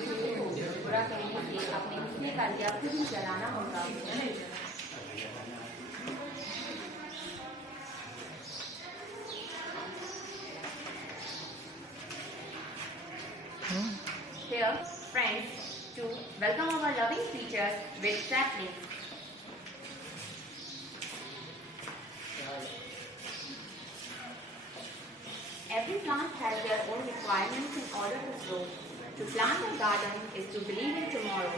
बुरा कहने से अपने पिछले का लिया खुद ही जलाना होगा। Here, friends, to welcome our loving teachers with saplings. Every plant has their own requirements in order to grow. To plant a garden is to believe in tomorrow.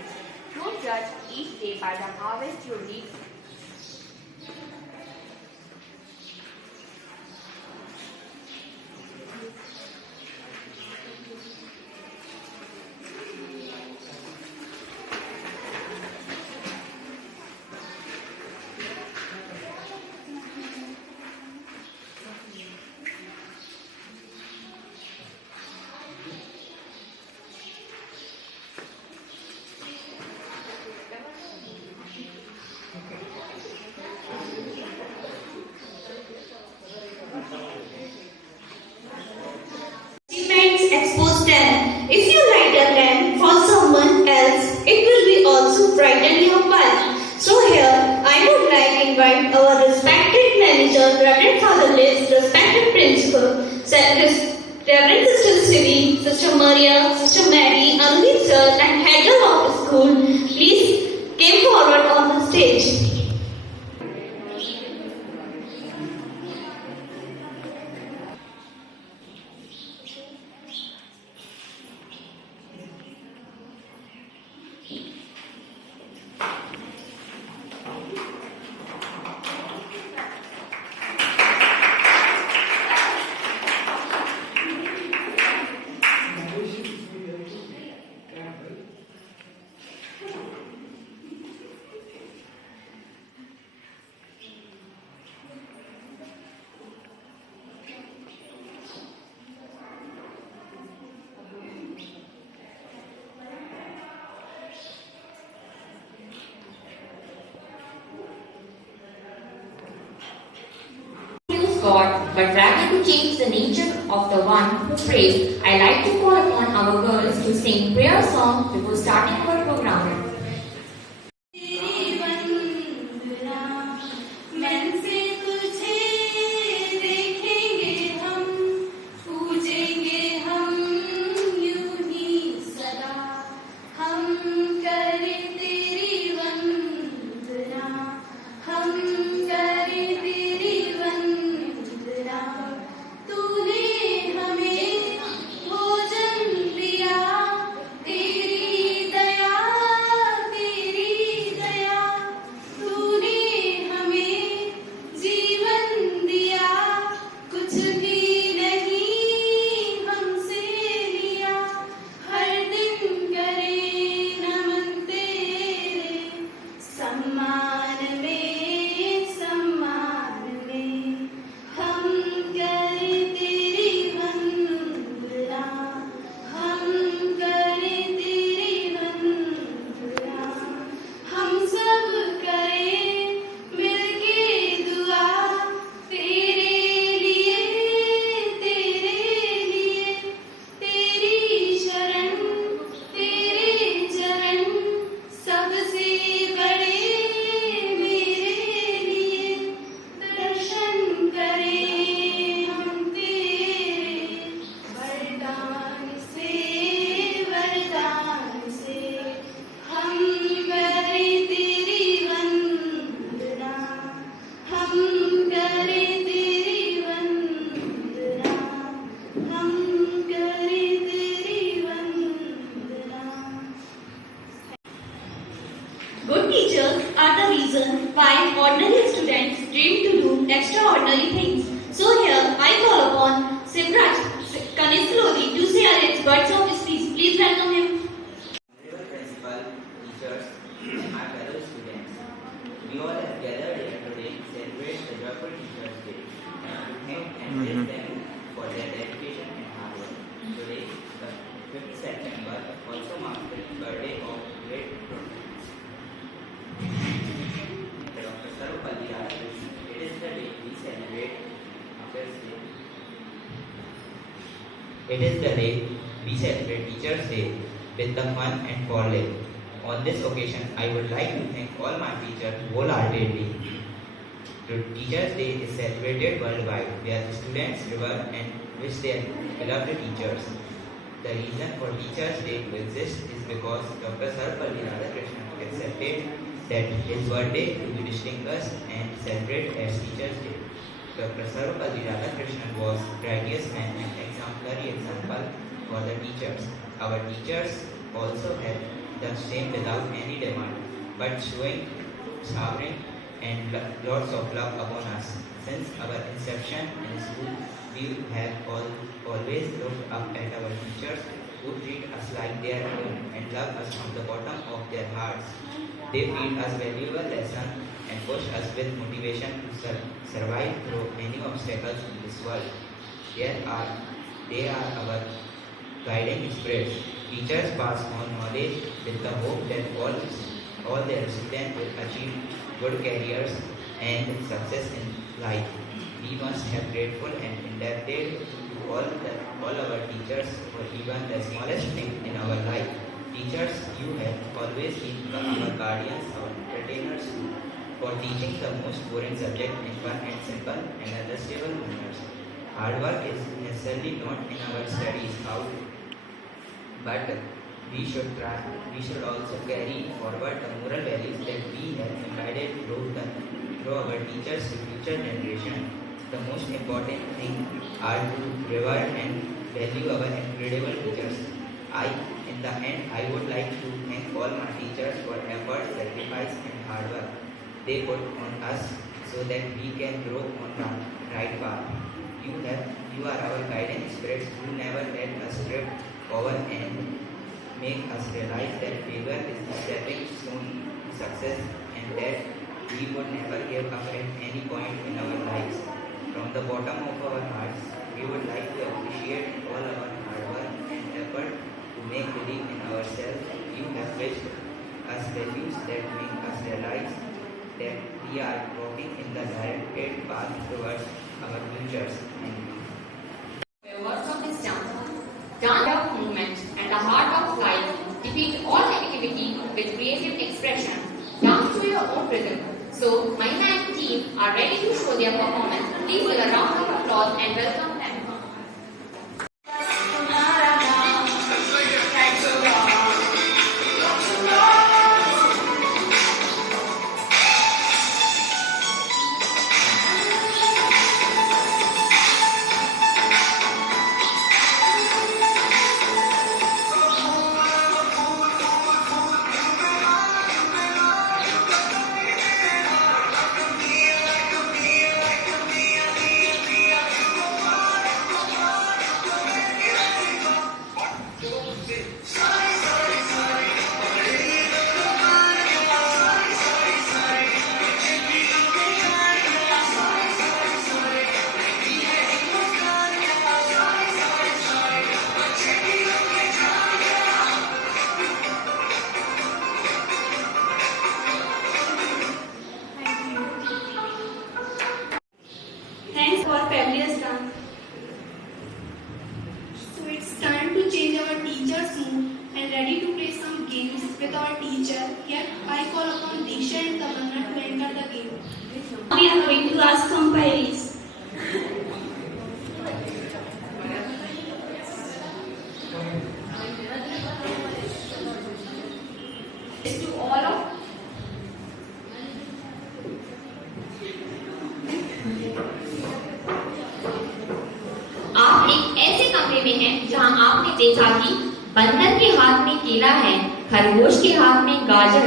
Don't judge each day by the harvest you reap. Expose them. If you light a lamp for someone else, it will be also brighten your path. So here, I would like to invite our respected manager, Reverend Father Liz, respected principal, Reverend Sister Sivi, Sister Maria, Sister Mary, Anudip sir, and head of the school. Please came forward on the stage. God, but rather to change the nature of the one who prays. I like to call upon our girls to sing prayer song before starting our program. Good teachers are the reason why ordinary students dream to do extraordinary things. So here I call upon Sivraj Kanislodi to share its words of speech. Please welcome him. Honorable principal, teachers, and my fellow students, we all have gathered here today to celebrate the joyful Teachers' Day and to thank and praise them for their dedication and hard work. Today, the 5th September, also marks the birthday of great Dr. Sarvapalli Radhakrishnan. It is the day we celebrate Teachers' Day. It is the day we celebrate Teachers' Day. with the fun and frolic. On this occasion, I would like to thank all my teachers wholeheartedly. Teachers' Day is celebrated worldwide, where the students revere and wish their beloved teachers. The reason for Teachers' Day to exist is because Dr. Sarvapalli Radhakrishnan accepted that his birthday to be distinguished and celebrated as Teachers' Day. Dr. Sarvapalli Radhakrishnan was a courageous man and exemplary example for the teachers. Our teachers also had the same without any demand, but showering and lots of love upon us. Since our inception in school, we have always looked up at our teachers who treat us like their own and love us from the bottom of their hearts. They feed us valuable lessons and push us with motivation to survive through any obstacles in this world. They are our guiding spirits. Teachers pass on knowledge with the hope that all their students will achieve good careers and success in life. We must have grateful and indebted to all our teachers for even the smallest thing in our life. Teachers, you have always been our guardians, our entertainers, for teaching the most boring subject in fun and simple and understandable manners. Hard work is necessarily not in our studies out, but we should also carry forward the moral values that we have imbibed through our teachers to future generation. The most important thing are to revere and value our incredible teachers. In the end, I would like to thank all my teachers for effort, sacrifice, and hard work they put on us so that we can grow on the right path. You are our guiding spirits who never let us drift over and make us realize that failure is the stepping stone to success and that we would never give up at any point in our lives. From the bottom of our hearts, we would like to appreciate all our hard work and effort to make believe in ourselves. You have wished us values that make us realize that we are walking in the directed path towards our futures. The words of wisdom, dance of movement, and the heart of life defeat all negativity with creative expression. Dance to your own rhythm. So, Mahima and team are ready to show their performance. Please give a round of applause and welcome them. Thanks for fabulous dance. So it's time to change our teacher's mood and ready to play some games with our teacher. Yet I call upon Disha and Tamanna to enter the game. We are going to ask some queries. To all of आप एक ऐसे कमरे में हैं जहां आपने देखा कि बंदर के हाथ में केला है, खरगोश के हाथ में गाजर,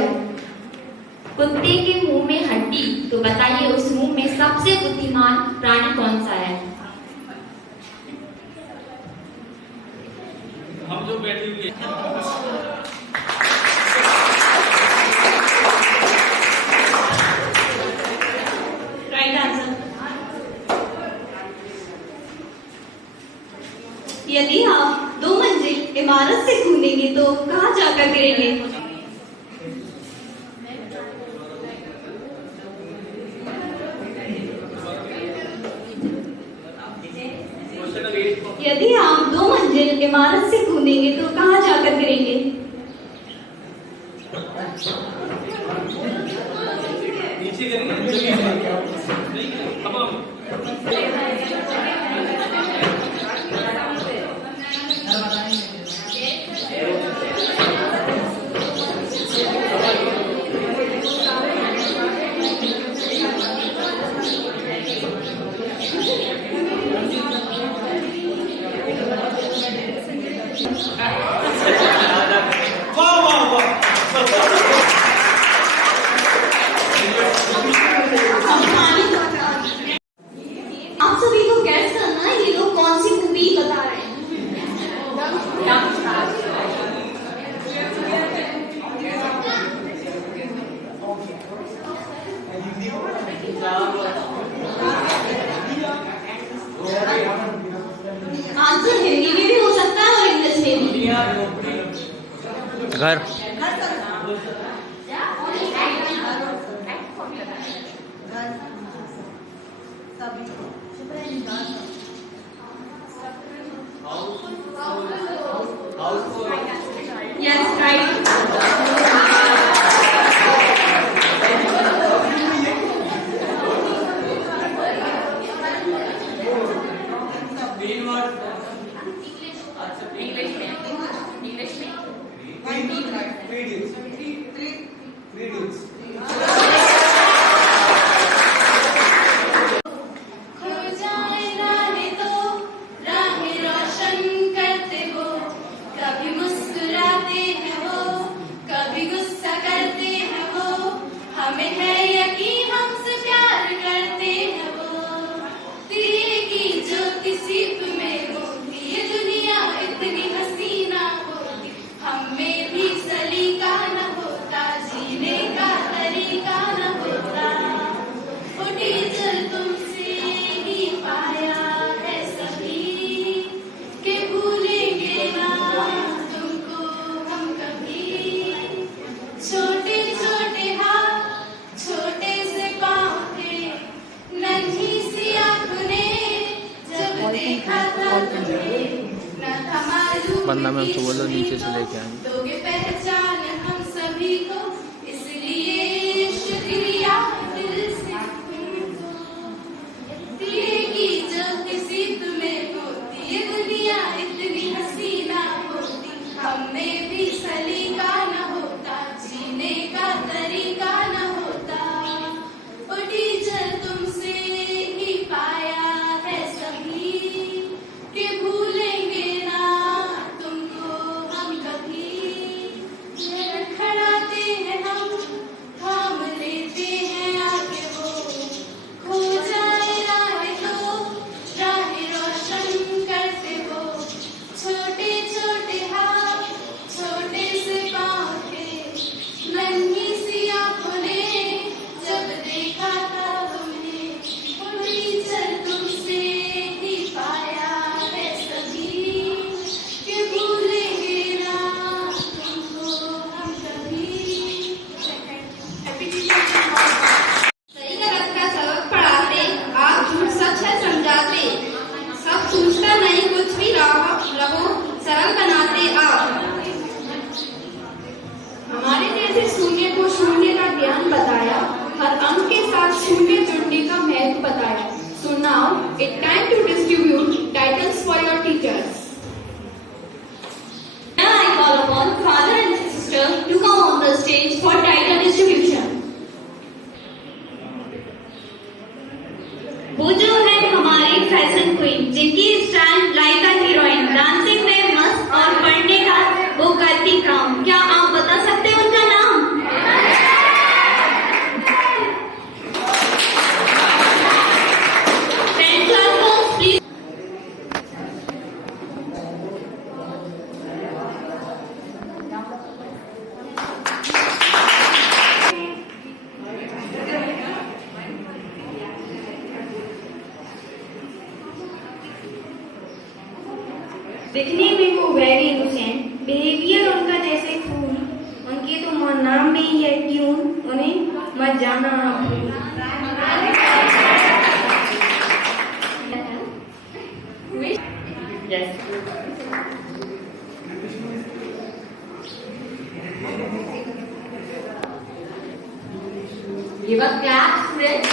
कुत्ते के मुंह में हड्डी। तो बताइए उस मुंह में सबसे बुद्धिमान प्राणी कौन सा है? हम जो बैठे हुए राइट आंसर। यदि आप 2 मंजिल इमारत से कूदेंगे तो कहाँ जाकर गिरेंगे? यदि आप 2 मंजिल इमारत से कूदेंगे कूदेंगे तो कहाँ जाकर गिरेंगे? आप सभी को गैस करना ये लोग कौन सी मूवी बता रहे हैं। आंसर हिंदी में भी हो सकता है और इंग्लिश में भी। घर Yes, right. खो जाए राहें तो राहें रोशन करते हो, कभी मुस्कुराते हैं वो, कभी गुस्सा करते हैं वो, हमें है यकीन हमसे प्यार करते हैं वो। तेरे की जो किसी तुम्हें होती ये दुनिया इतनी हसीना होती, हमें भी सलीका न होता, जीने का तरीका न होता। वो टीचर तुमसे ही पाया है सभी, के भूलेंगे ना तुमको हम कभी। छोटे छोटे हाथ छोटे से पाँव थे, नन्ही सी आँखों ने जब देखा था तुम्हें, न था मालूम वरना मैं उसको बोलो कि नीचे से लेके आएंगे। दोगे पहचान हम सभी को, इसलिए शुक्रिया दिल से तुमको। दिल की जो किसी तुम्हें होती ये दुनिया इतनी हसीना होती, हमें भी सलीका न होता, जीने का तरीका न होता। वो टीचर तुमसे ही पाया है सभी, के भूलेंगे ना तुमको हम कभी। लड़खड़ाते हैं हम, थाम लेते हैं आगे वो, खो जाए राहें तो राहें रोशन करते हो। छोटे छोटे हाथ छोटे से पाँव थे, नन्ही सी आँखों ने जब देखा था तुम्हें, वो टीचर तुमसे ही पाया है सभी, के भूलेंगे ना तुमको हम कभी। सही गलत का सबक पढ़ाते, आप झूठ सच है समझाते, सब पूछता नहीं कुछ भी रहो सरल बनाते आप। हमारे जैसे शून्य को शून्य का ज्ञान बताया, हर अंक के साथ शून्य जुड़ने का महत्व बताया। So now it's time to distribute titles for your teachers. Now I call upon father and sister to come on the stage for title distribution. वो जो है हमारी फैशन क्वीन, जिनकी स्टाइल लाइक अ हीरोइन, डांसिंग में मस्त और पढ़ने का वो करती काम। क्या आप बता सकते हैं उनका नाम? टेंथ क्लास को प्लीज। दिखने में वो वेरी इनोसेंट, बिहेवियर उनका जैसे खून, उनके तो नाम में ही है क्यों, उन्हें मत जाना आप भूल। Yes. Give a clap, students.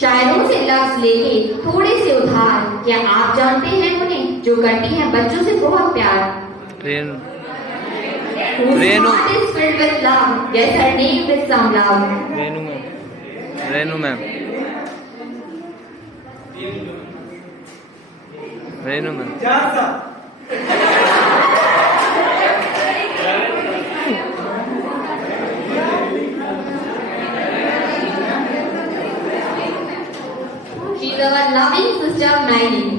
शायरों से लफ्ज लेके थोड़े से उधार, क्या आप जानते हैं उन्हें जो करती हैं बच्चों से बहुत प्यार? Renu Whose heart is filled with love, yes, her name with some love. Renu ma'am She's our loving sister Maggie.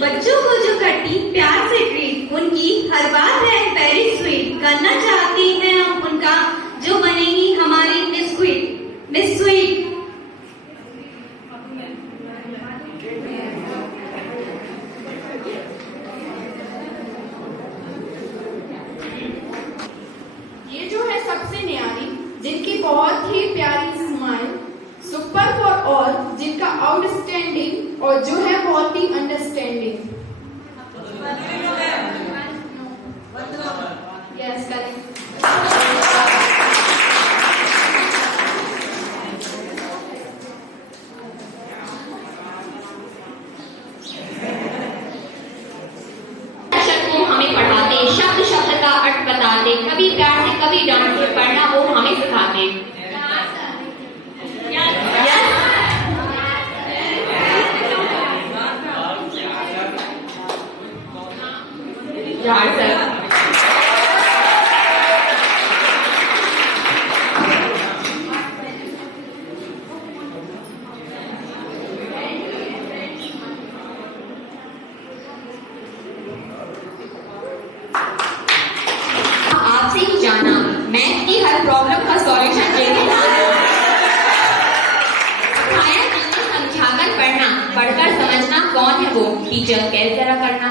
बच्चों को जो करती प्यार से ट्रीट, उनकी हर बात है वेरी स्वीट। करना चाहती हैं हम उनका जो बनेगी हमारी मिस स्वीट, मिस स्वीट। ये जो है सबसे न्यारी, जिनकी बहुत ही प्यारी स्माइल, सुपर फॉर ऑल, जिनका आउटस्टैंडिंग और जो है बहुत ही अंडरस्टैंडिंग। Yes correct. शिक्षक को हमें पढ़ाते, शब्द शब्द का अर्थ बताते, कभी प्यार से कभी डांट के पढ़ना वो हमें सिखाते। आपसे ही जाना मैथ की हर प्रॉब्लम का सॉल्यूशन देने सिखाया तुमने समझाकर पढ़ना, पढ़कर समझना कौन है वो टीचर कैसे जरा करना।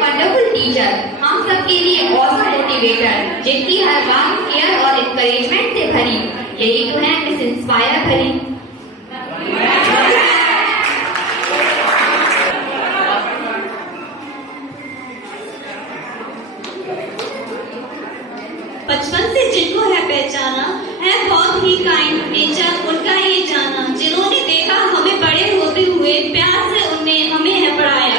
वंडरफुल टीचर, हम सबके लिए ऑसम मोटिवेटर, जिनकी हर बात केयर और इंकरेजमेंट से भरी, यही तो है मिस इंस्पायर भरी। बचपन से जिनको है पहचाना, है बहुत ही काइंड नेचर उनका ये जाना, जिन्होंने देखा हमें बड़े होते हुए, प्यार से उनने हमें है पढ़ाया।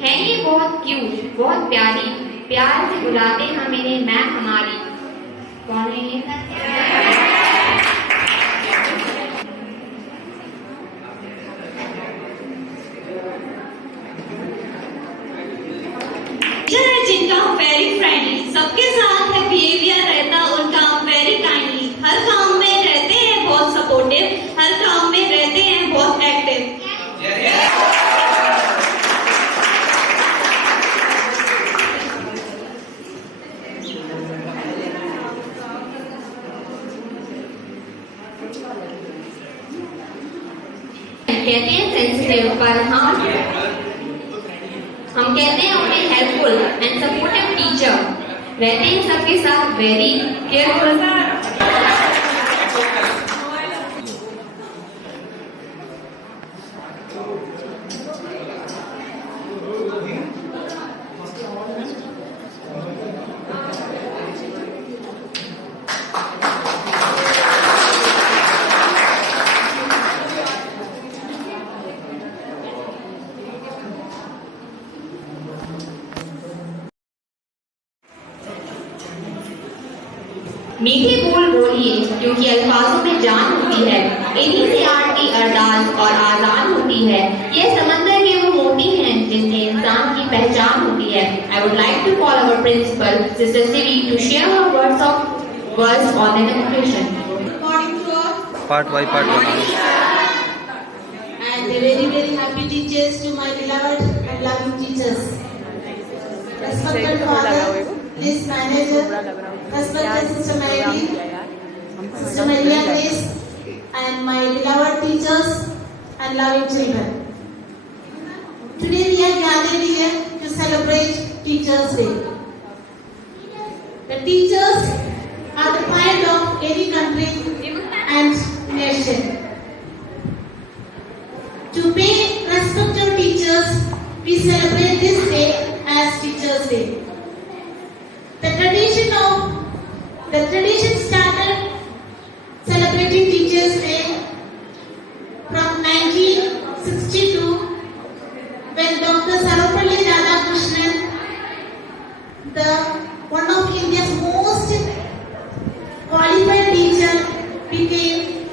है ये बहुत क्यूट, बहुत प्यारी, प्यार से बुलाते हैं मेरे मैम हमारी। कौन है ये? टीचर है जिनका वेरी फ्रेंडली, सबके साथ है बिहेवियर रहता उनका वेरी काइंडली, हर काम में रहते हैं बहुत सपोर्टिव, हर काम में रहते हैं बहुत एक्टिव। कहते हैं सेंसिटिव, पर हम कहते हैं उन्हें हेल्पफुल एंड सपोर्टिव टीचर, रहते हैं सबके साथ वेरी केयरफुल। मीठे बोल बोलिए क्योंकि अल्फाजों में जान होती है, इन्हीं से आरती अरदास और आजान होती है। ये समंदर के वो मोती हैं जिनसे इंसान की पहचान होती है। I would like to call our principal, Sister Sivi, to share her words on the occasion. Good morning to all. Part by part बना And a very, very happy teachers to my beloved and loving teachers. Respected father, this manager, respected Sister Mary, Sister Maria Grace, and my beloved teachers and loving children. Today we are gathered here to celebrate Teachers' Day. The teachers are the pride of any country and nation. To pay respect to teachers, we celebrate this day as Teachers' Day. The tradition started celebrating Teachers' Day from 1962 when Dr. Sarvepalli Radhakrishnan, one of India's most qualified teacher, became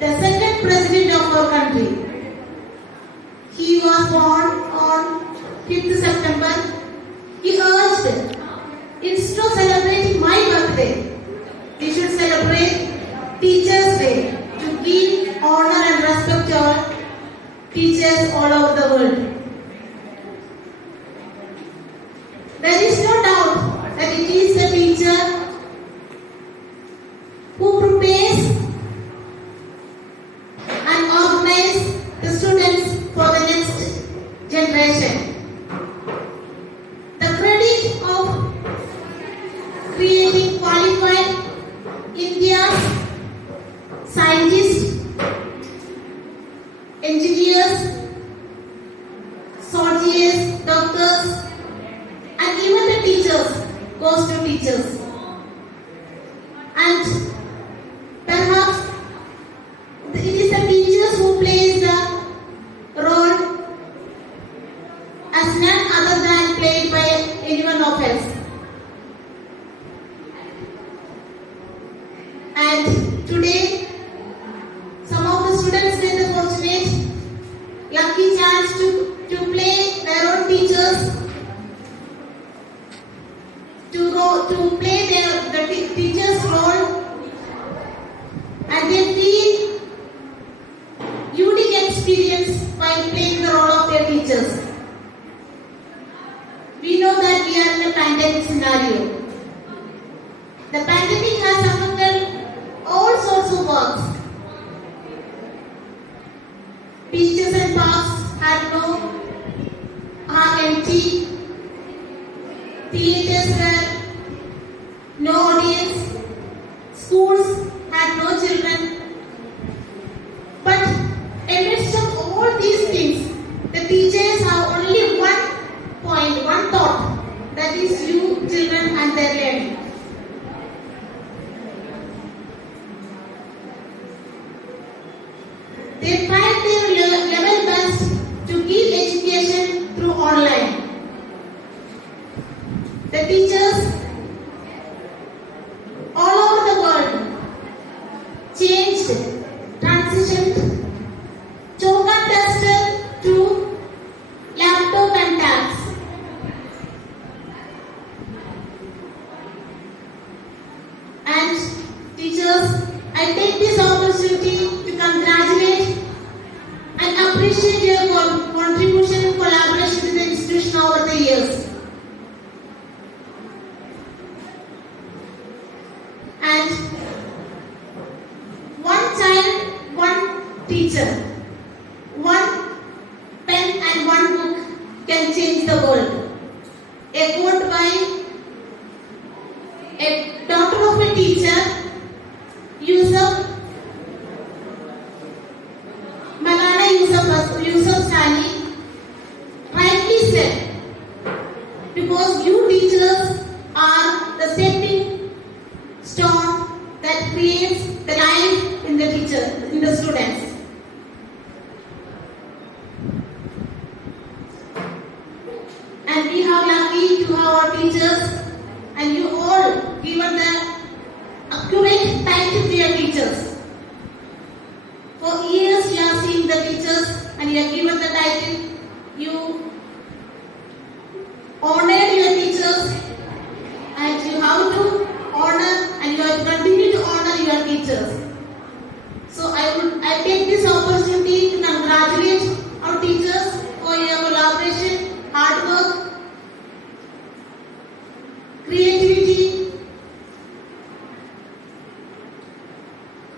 the second president of our country. He was born on 5th September. He urged, instead of celebrating my birthday, we should celebrate Teachers' Day to give honor and respect to all teachers all over the world. There is no doubt that it is the teacher who prepares and organizes the students for the next generation. The credit of creating qualified India's scientists, engineers, soldiers, doctors, and even the teachers goes to teachers. And perhaps it is the teachers who plays the role as none other than played by anyone of us. And today, some of the students get the fortunate, lucky chance to play their own teachers, to play the teacher's role, and they feel unique experience while playing the role of their teachers. We know that we are in a pandemic scenario. The pandemic has affected all sorts of works. Beaches and parks are empty. Theaters were no audience. Schools had no children. But amidst of all these things, the teachers have only one point, one thought, that is you children and their learning. They tried their level best to give education through online. The teachers all over the world changed, transitioned, chalk and duster to laptop and tabs. And teachers, I take this opportunity to congratulate and appreciate your contribution and collaboration with the institution over the years. And one child, one teacher, one pen and one book can change the world. A quote by a daughter of a teacher, Malala Yousafzai, rightly said, because you teachers are the stepping stone that creates the life in the students. And we are lucky to have our teachers, and you all given the we are given the title, you honor your teachers, and you have to honor and you have to continue to honor your teachers. So I take this opportunity to congratulate our teachers for your collaboration, hard work, creativity,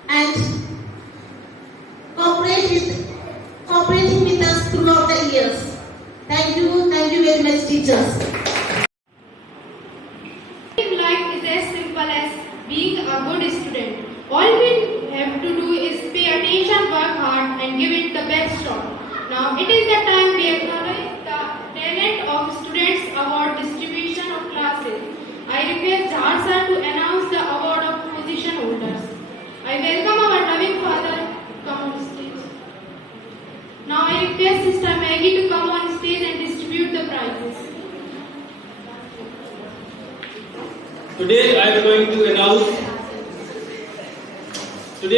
and cooperating with us throughout the years. Thank you very much, teachers. Life is as simple as being a good student. All we have to do is pay attention, work hard, and give it the best shot. Now it is the time we acknowledge the talent of students award distribution of classes. I request Jhar sir to announce the award of position holders. I welcome our loving father to come on stage. Now I request Sister Maggie to come on stage and distribute the prizes. Today I am going to announce the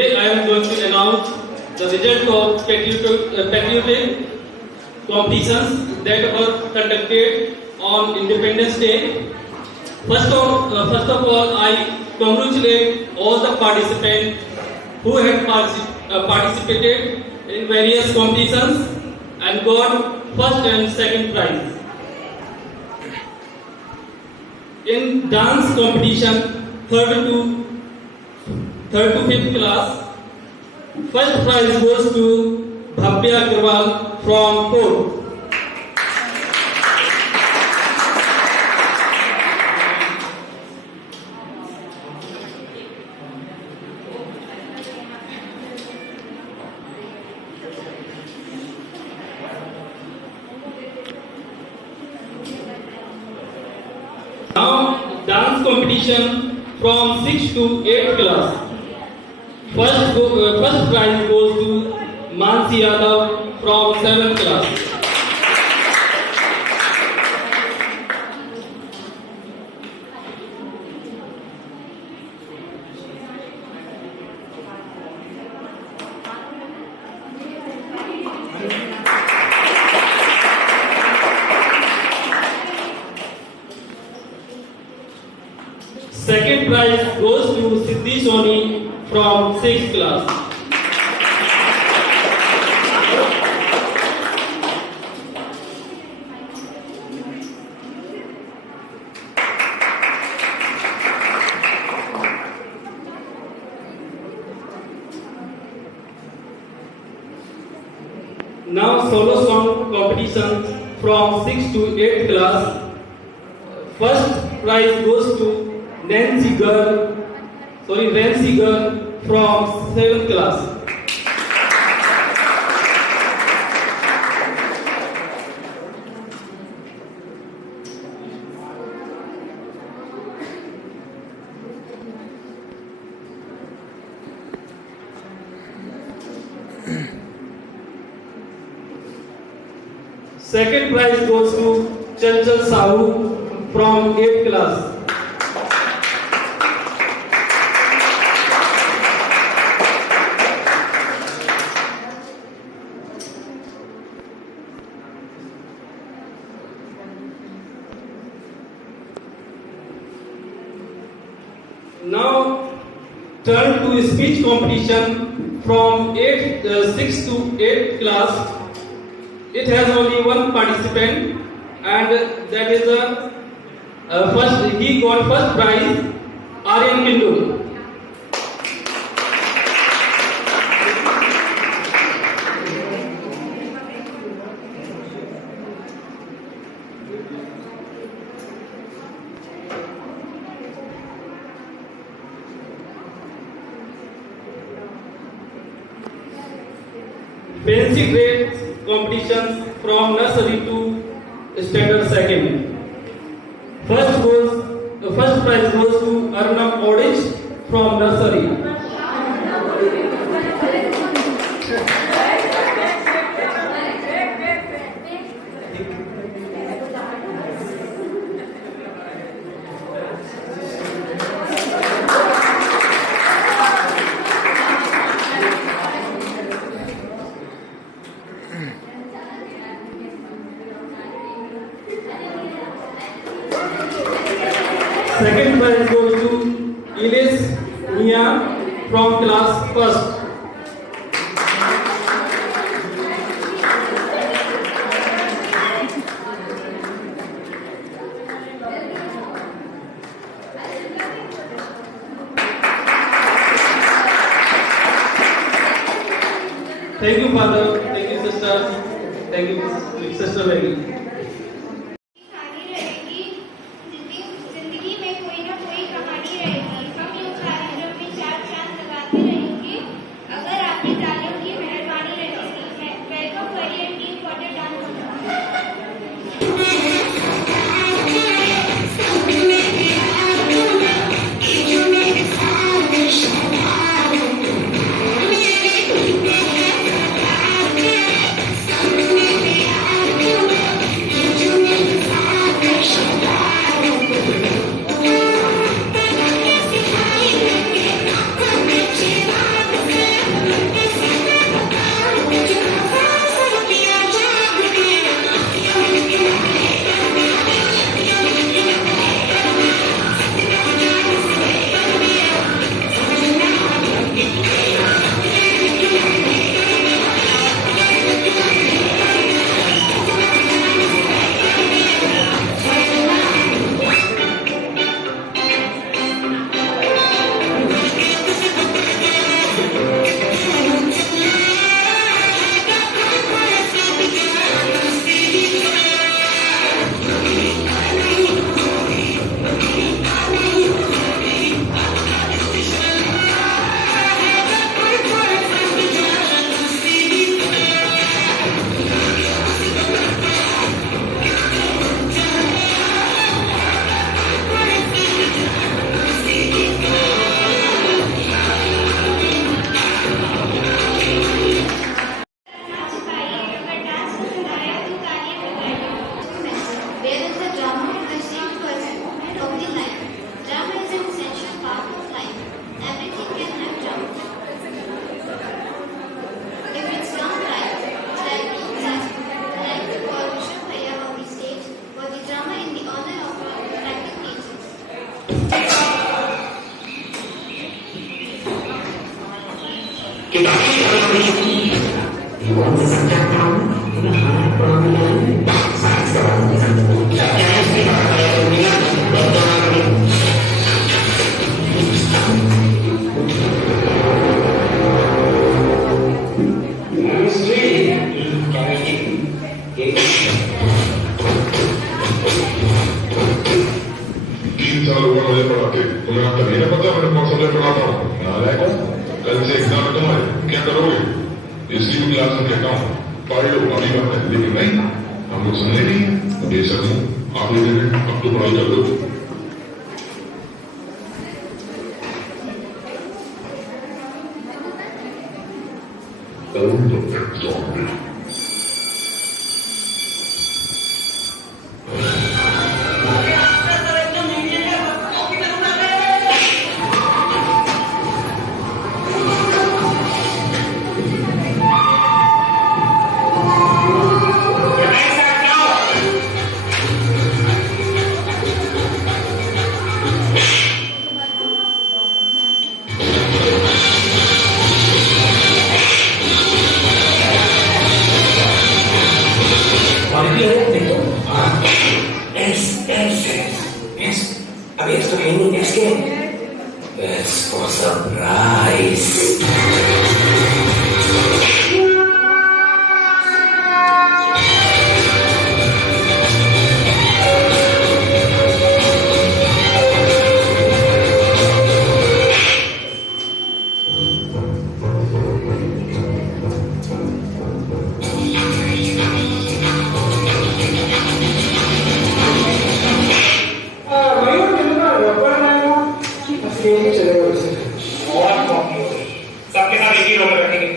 result of patriotic competitions that were conducted on Independence Day. First of all, I congratulate all the participants who had participated in various competitions and got first and second prize. In dance competition, third to fifth class, first prize goes to Bhavya Agrawal from Port. Now, dance competition from 6th to 8th class. First prize goes to Mansi Yadav from 7th class. Second prize goes to Siddhi Soni from 6th class. Now solo song competition from 6th to 8th class. First prize goes to Nancy Girl from 7th class. Second prize goes to Chanchal Sahu from 8th class. Now turn to speech competition from 6th to 8th class. It has only one participant, and that is he got first prize, Aryan Kindu. Fancy dress competitions from nursery to standard second. First prize goes to Arnab Odich from nursery. ma'am from class first. Thank you, father. Thank you, sisters. Thank you, sister Maggie. कहानी रहेगी जिंदगी में कोई ना कोई कहानी रहेगी हम यूं चैलेंजर में चार चांद लगाते रहेंगे अगर आपकी तालियों की मेहरबानी रहेगी welcome career team for the dance Where is the drama at the same first moment of the life? Drama is an essential part of life. Everything can have drama. If it's done right, like the Vishnu Bhaiya of the stage for the drama in the honor of our practical teachers. तीन साल हुआ मुझे पढ़ाते तुम्हें अब तक नहीं ना पता मैंने कौन सा पढ़ाता हूँ नालायक हूँ कल से एग्जाम है तुम्हारे क्या करोगे इसलिए क्लास में कहता हूँ पढ़ लो अभी बात है लेकिन नहीं हम लोग सुनने नहीं है बेशक हूँ आखिरी दिन अब तो पढ़ाई कर लो Había esto es que es for surprise. सबके साथ एक ही रोल रखेंगे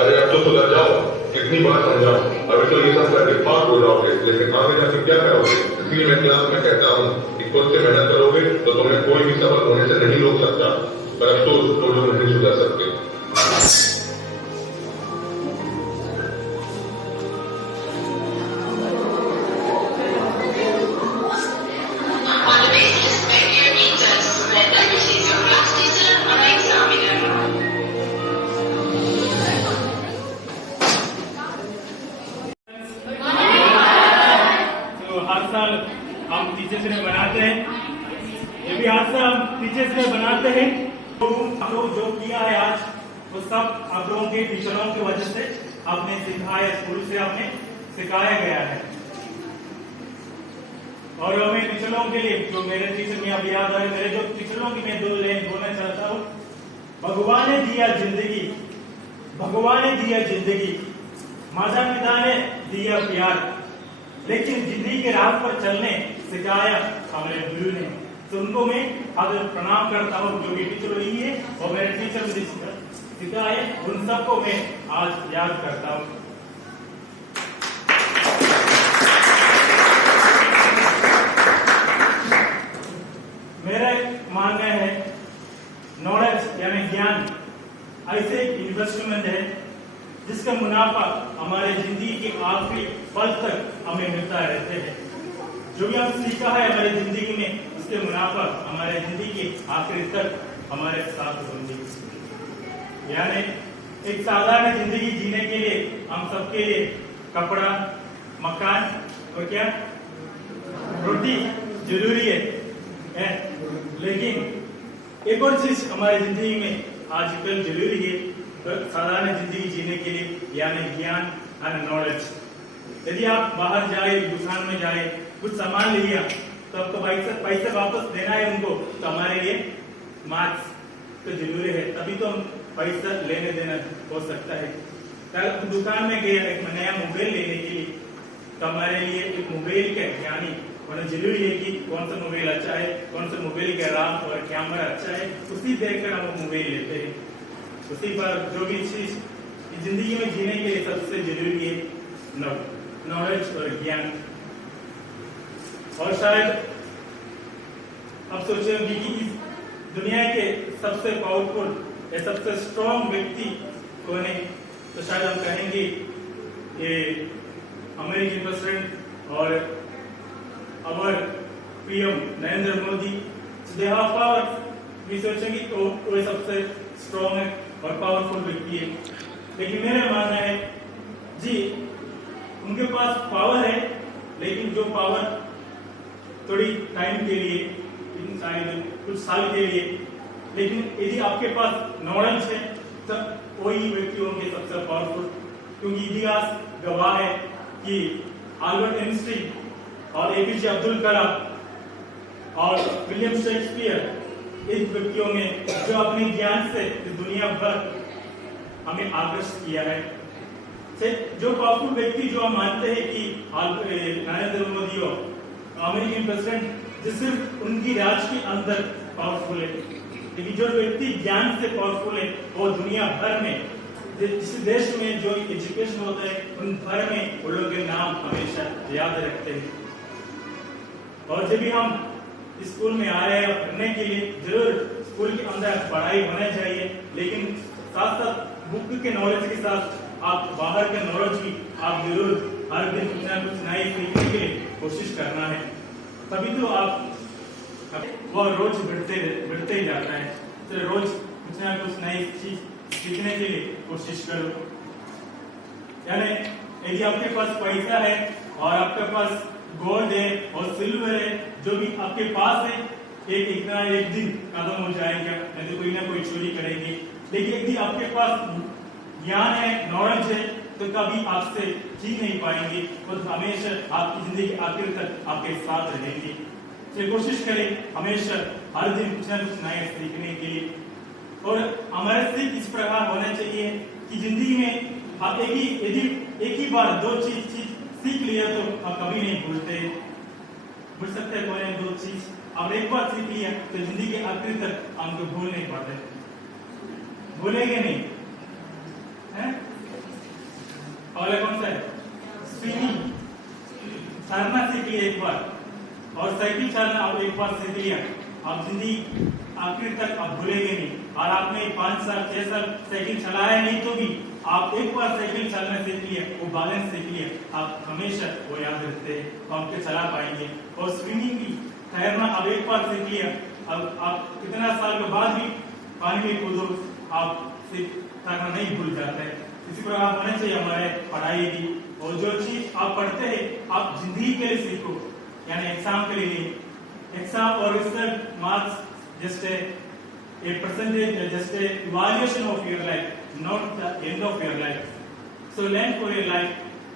अरे अब तो सुधर जाओ, कितनी बार समझाओ, अभी तो ये सब करके पास हो जाओगे, लेकिन आगे जाके क्या करोगे? इसलिए मैं क्लास में कहता हूँ कि खुद से मेहनत करोगे तो तुम्हें कोई भी सबक होने से नहीं रोक सकता, पर अफसोस तो लोग नहीं सुधर सकते। Always respect your teachers, whether this is your class teacher or examiner. तो हर साल हम टीचर्स डे मनाते हैं, ये भी हर साल हम टीचर्स डे बनाते हैं। तो हम लोग जो किया है आज वो सब आप लोगों के टीचरों की वजह से आपने सिखाया, स्कूल से आपने सिखाया गया है। और मैं टीचरों के लिए जो मेरे टीचर में अभी याद आए, मेरे जो टीचरों की मैं दो लाइन बोलना चाहता हूँ। भगवान ने दिया जिंदगी, भगवान ने दिया जिंदगी, माता पिता ने दिया प्यार, लेकिन जिंदगी के राह पर चलने सिखाया हमारे गुरु ने। तो उनको मैं आज प्रणाम करता हूँ, जो कि टीचर रही है और मेरे टीचर मुझे सिखाए, उन सबको मैं आज याद करता हूँ। मेरा मानना है नॉलेज यानी ज्ञान ऐसे एक इन्वेस्टमेंट है जिसका मुनाफा हमारे जिंदगी के आखिरी पल तक हमें मिलता रहते हैं। जो भी हम सीखा है हमारी जिंदगी में, उसके मुनाफा हमारे जिंदगी के आखिरी तक हमारे साथ होंगे। यानी एक साधारण जिंदगी जीने के लिए हम सबके लिए कपड़ा, मकान और क्या रोटी जरूरी है। लेकिन एक और चीज हमारी जिंदगी में आजकल जरूरी है साधारण जिंदगी जीने के लिए, यानी ज्ञान एंड नॉलेज। यदि आप बाहर जाए, दुकान में जाए, कुछ सामान लिया तो आपको पैसे वापस देना है उनको, तो हमारे लिए मार्क्स तो जरूरी है, तभी तो हम पैसा लेने देना हो सकता है। कल दुकान में गया एक नया मोबाइल लेने के लिए, तो हमारे लिए एक मोबाइल का ज्ञानी होना जरूरी है कि कौन सा मोबाइल अच्छा है, कौन सा मोबाइल का रैम और कैमरा अच्छा है, उसी देखकर हम मोबाइल लेते हैं। उसी पर जो भी चीज जिंदगी में जीने के लिए सबसे जरूरी है नॉलेज और ज्ञान। और शायद आप सोचे होंगे कि इस दुनिया के सबसे पावरफुल या सबसे स्ट्रॉन्ग व्यक्ति कौन है, तो शायद हम कहेंगे ये अमेरिकी प्रेसिडेंट और our PM Narendra Modi. They have power, भी सोचेंगे तो वो सबसे स्ट्रॉन्ग है और पावरफुल व्यक्ति है। लेकिन मेरा मानना है जी उनके पास पावर है, लेकिन जो पावर थोड़ी टाइम के लिए, शायद कुछ साल के लिए, लेकिन यदि आपके पास नॉलेज है तब वही व्यक्ति होंगे सबसे पावरफुल। क्योंकि इतिहास गवाह है कि अल्बर्ट आइंस्टीन और एपीजे अब्दुल कलाम और विलियम शेक्सपियर, इस व्यक्तियों में जो अपने ज्ञान से दुनिया भर हमें आकर्षित किया है। जो पावरफुल व्यक्ति जो हम मानते हैं कि नरेंद्र मोदी और अमेरिकन प्रेसिडेंट जो सिर्फ उनकी राज के अंदर पावरफुल है, लेकिन जो व्यक्ति ज्ञान से पावरफुल है वो दुनिया भर में, जिस देश में जो एजुकेशन होता है उन भर में वो लोग के नाम हमेशा याद रखते हैं। और जब भी हम स्कूल में आ रहे हैं पढ़ने के लिए, जरूर स्कूल के अंदर पढ़ाई होना चाहिए, लेकिन साथ साथ बुक के नॉलेज के साथ आप बाहर के नॉलेज भी आप जरूर हर दिन कुछ ना कुछ नई सीखने के लिए कोशिश करना है, तभी तो आप वो रोज बढ़ते ही जाता है। तो रोज कुछ ना कुछ नई चीज सीखने के लिए कोशिश करो। यानी यदि आपके पास पैसा है और आपके पास गोल्ड है और सिल्वर है, जो भी आपके पास है, एक दिन खत्म हो जाएगा, नहीं तो कोई ना कोई चोरी करेंगे। लेकिन यदि आपके पास ज्ञान है, नॉलेज है, तो कभी आपसे छीन नहीं पाएंगे और हमेशा आपकी जिंदगी आखिर तक आपके साथ रहेंगे। तो कोशिश करें हमेशा हर दिन कुछ ना कुछ नया सीखने के लिए। और हमारा सीख इस प्रकार होना चाहिए कि जिंदगी में आप एक ही बार दो चीज सीख लिया तो आप कभी नहीं भूल सकते हैं। कोई दो चीज आप एक बार सीख लिया तो जिंदगी के आखिर तक हमको भूल नहीं पाते, भूलेंगे नहीं है? और कौन सा है? स्विमिंग, तैरना सीख लिया एक बार, और साइकिल चलाना आप एक बार सीख लिया, आप जिंदगी आखिर तक आप भूलेंगे नहीं। और आपने 5 साल 6 साल साइकिल चलाया नहीं तो भी आप एक बार साइकिल चलाना सीख लिया, वो बैलेंस सीख लिया, आप हमेशा वो याद रखते हैं, आपके चला पाएंगे। और स्विमिंग भी, तैरना आप एक बार सीख लिया, अब आप कितना साल के बाद भी पानी में कूदो, आप तैरना नहीं भूल जाते हैं। इसी प्रकार होना चाहिए हमारे पढ़ाई भी। और जो चीज आप पढ़ते हैं आप जिंदगी के लिए सीखो, यानी एग्जाम के लिए नहीं। एग्जाम और result marks just a percentage, just a evaluation of your life, not the end of your life. So learn for your life,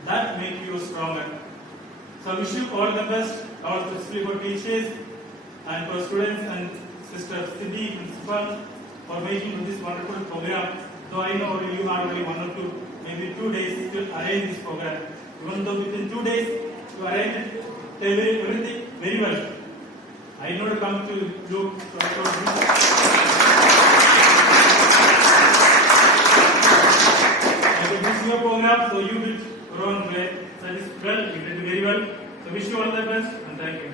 that make you stronger. So I wish you all the best, our especially for teachers and for students and Sister Siddhi principal for making this wonderful program. So I know you have only 1 or 2, maybe 2 days to arrange this program. Even though within 2 days you arranged everything very well. I know to come to look for this. This is your program, so you will run well. That is well, you did very well. So wish you all the best and thank you.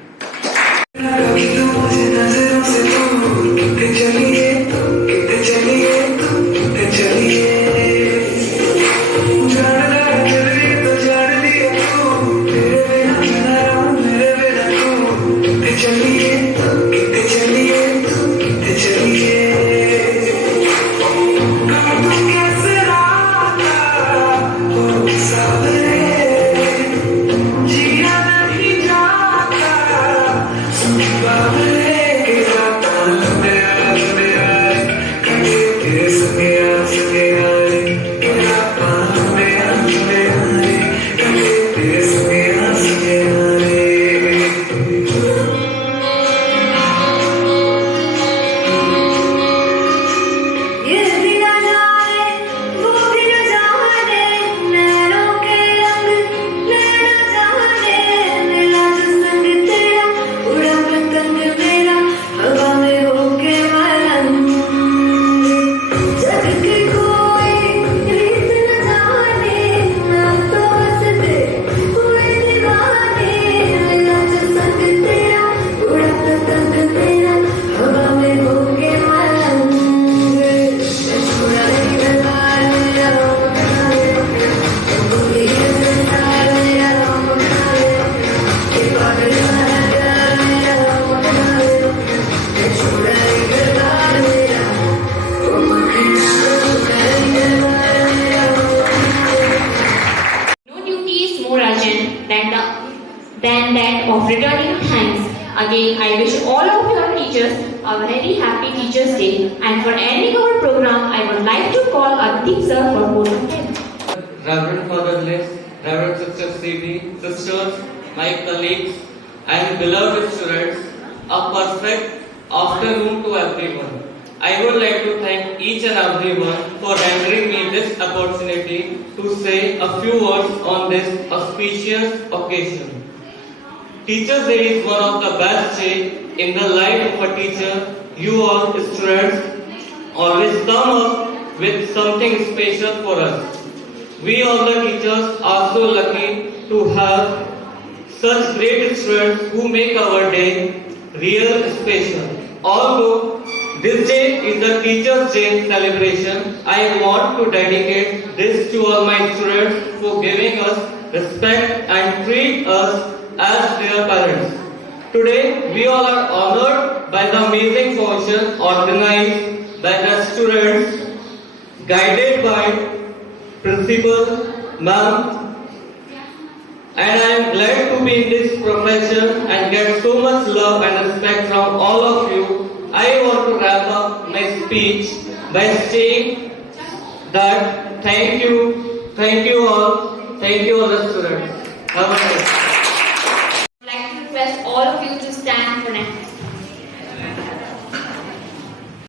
than that of returning thanks. Again, I wish all of your teachers a very happy Teachers' Day. And for ending our program, I would like to call Aditi sir for voting. Reverend Father Bliss, Reverend Sister C.B., sisters, my colleagues, and beloved students, a perfect afternoon to everyone. I would like to thank each and everyone for rendering me this opportunity to say a few words on this auspicious occasion. Teachers' Day is one of the best days in the life of a teacher. You all students always come up with something special for us. We all the teachers are so lucky to have such great students who make our day real special. Although this day is a Teachers' Day celebration. I want to dedicate this to all my students for giving us respect and treat us as their parents. Today, we all are honored by the amazing function organized by the students, guided by Principal, Ma'am, and I am glad to be in this profession and get so much love and respect from all of you. I want to wrap up my speech by saying that thank you all the students. Have a nice day.